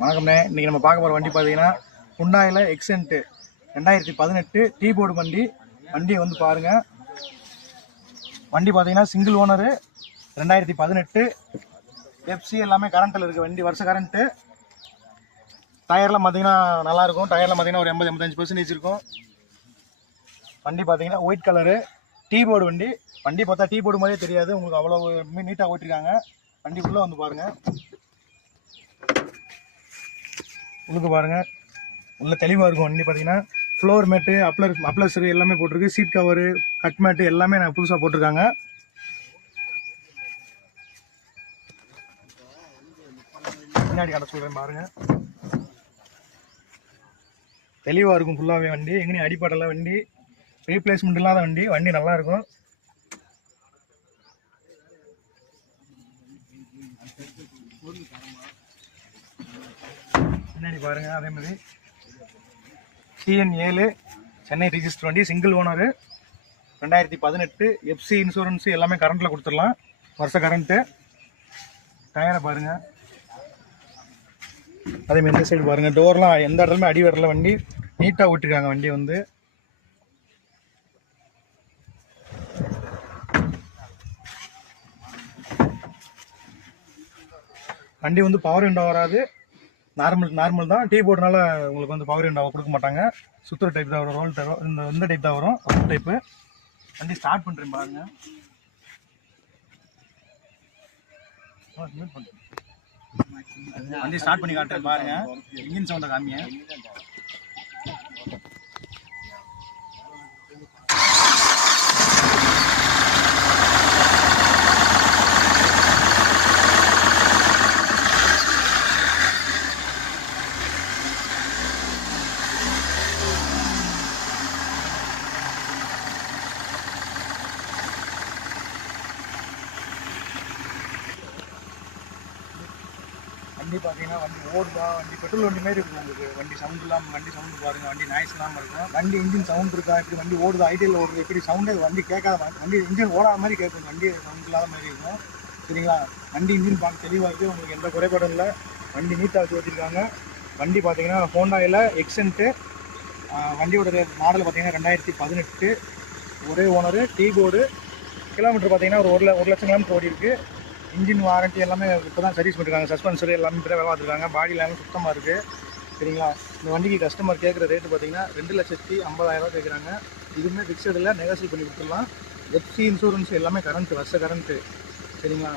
வணக்கம்ண்ணே. இன்றைக்கி நம்ம பார்க்க போகிற வண்டி பார்த்தீங்கன்னா ஹுண்டாயில் எக்ஸென்ட் 2018 டீ போர்டு வண்டி. வண்டியை வந்து பாருங்கள். வண்டி பார்த்தீங்கன்னா சிங்கிள் ஓனரு, 2018 எஃப்சி எல்லாமே கரண்ட்டில் இருக்குது. வண்டி வருஷ கரண்ட்டு. டயர்லாம் பார்த்தீங்கன்னா நல்லாயிருக்கும். டயரில் பார்த்தீங்கன்னா ஒரு 80-85% இருக்கும். வண்டி பார்த்தீங்கன்னா ஒயிட் கலரு டீ போர்டு வண்டி. வண்டி பார்த்தா டீ போர்டு மாதிரியே தெரியாது உங்களுக்கு, அவ்வளோ நீட்டாக ஓட்டிருக்காங்க. வண்டி உள்ளே வந்து பாருங்கள். உள்ளுக்கு பாருங்கள், உள்ள தெளிவாக இருக்கும். வண்டி பார்த்தீங்கன்னா ஃப்ளோர் மேட்டு, அப்ளஸரு எல்லாமே போட்டிருக்கு. சீட் கவரு, கட் மேட்டு எல்லாமே நான் புதுசாக போட்டிருக்காங்க. பின்னாடி கடை சொல்கிறேன் பாருங்கள். தெளிவாக இருக்கும் ஃபுல்லாகவே. வண்டி எங்கேயும் அடிப்படலை. வண்டி ரீப்ளேஸ்மெண்ட் இல்லாத வண்டி. வண்டி நல்லாயிருக்கும். பின்னாடி பாருங்க. அதே மாதிரி CN7 சென்னை ரிஜிஸ்டர் வண்டி, சிங்கிள் ஓனரு, 2018 எஃப்சி இன்சூரன்ஸு எல்லாமே கரண்ட்டில் கொடுத்துடலாம். வருஷ கரண்ட்டு. டயரை பாருங்க. அதேமாதிரி இந்த சைடு பாருங்க. டோர்லாம் எந்த இடத்துலையுமே அடி வரல. வண்டி நீட்டாக ஓட்டிருக்காங்க. வண்டி வந்து வண்டி வந்து பவர் விண்டோ வராது. நார்மல் தான். டீ போர்டுனால உங்களுக்கு வந்து பவர் விண்டோ கொடுக்க மாட்டாங்க. சுத்துற டைப் தான் வரும். ரோல் தரும். இந்த டைப் தான் வரும், ரோல் டைப்பு. வண்டி ஸ்டார்ட் பண்ணுறேன் பாருங்க. வண்டி ஸ்டார்ட் பண்ணி காட்டுறேன் பாருங்க. இன்ஜின் சவுண்டை காமிங்க. வண்டி பார்த்தீங்கன்னா வண்டி ஓடுதா, வண்டி பெட்ரோல் வண்டி மாதிரி இருக்கும் உங்களுக்கு. வண்டி சவுண்ட் இல்லாமல், வண்டி சவுண்டு பாருங்கள். வண்டி நாய்ஸ் இல்லாமல் இருக்கும். வண்டி இன்ஜின் சவுண்ட் இருக்கா, இப்படி வண்டி ஓடுது, ஐடியில் ஓடுது, இப்படி சவுண்டே வண்டி கேட்காத வண்டி இன்ஜின் ஓடாத மாதிரி கேட்கும். வண்டி சவுண்ட் இல்லாத மாதிரி இருக்கும். சரிங்களா? வண்டி இன்ஜின் பார்க்க தெளிவாக இருக்குது. உங்களுக்கு எந்த குறைபாடும் இல்லை. வண்டி நீட்டாக வச்சு வச்சுருக்காங்க. வண்டி பார்த்தீங்கன்னா ஹோண்டாயில் எக்ஸென்ட்டு. வண்டியோட மாடல் பார்த்தீங்கன்னா 2018 ஒரே ஓனரு, டீ போர்டு. கிலோமீட்டர் பார்த்தீங்கன்னா ஒரு 1,00,000 கிலோமீட்டர் ஓடி இருக்குது. இன்ஜின் வாரண்ட்டி எல்லாமே இப்போ தான் சர்வீஸ் பண்ணிருக்காங்க. சஸ்பென்சர் எல்லாமே இப்போ தான் பார்த்துருக்காங்க. பாடி எல்லாமே சுத்தமாக இருக்குது. சரிங்களா? இந்த வண்டிக்கு கஸ்டமர் கேட்குற ரேட்டு பார்த்தீங்கன்னா 2,50,000 கேட்குறாங்க. இதுவுமே ஃபிக்ஸட் இல்லை, நெகோசியேட் பண்ணி கொடுத்துடலாம். எஃப்சி இன்சூரன்ஸ் எல்லாமே கரண்ட்டு, வருஷ கரண்ட்டு. சரிங்களா?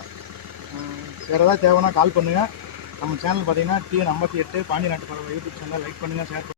வேறு ஏதாவது தேவைன்னா கால் பண்ணுங்கள். நம்ம சேனல் பார்த்தீங்கன்னா TN58 பாண்டி நாட்டு பறவை யூடியூப் சேனல் லைக் பண்ணுங்கள், ஷேர் பண்ணுங்கள்.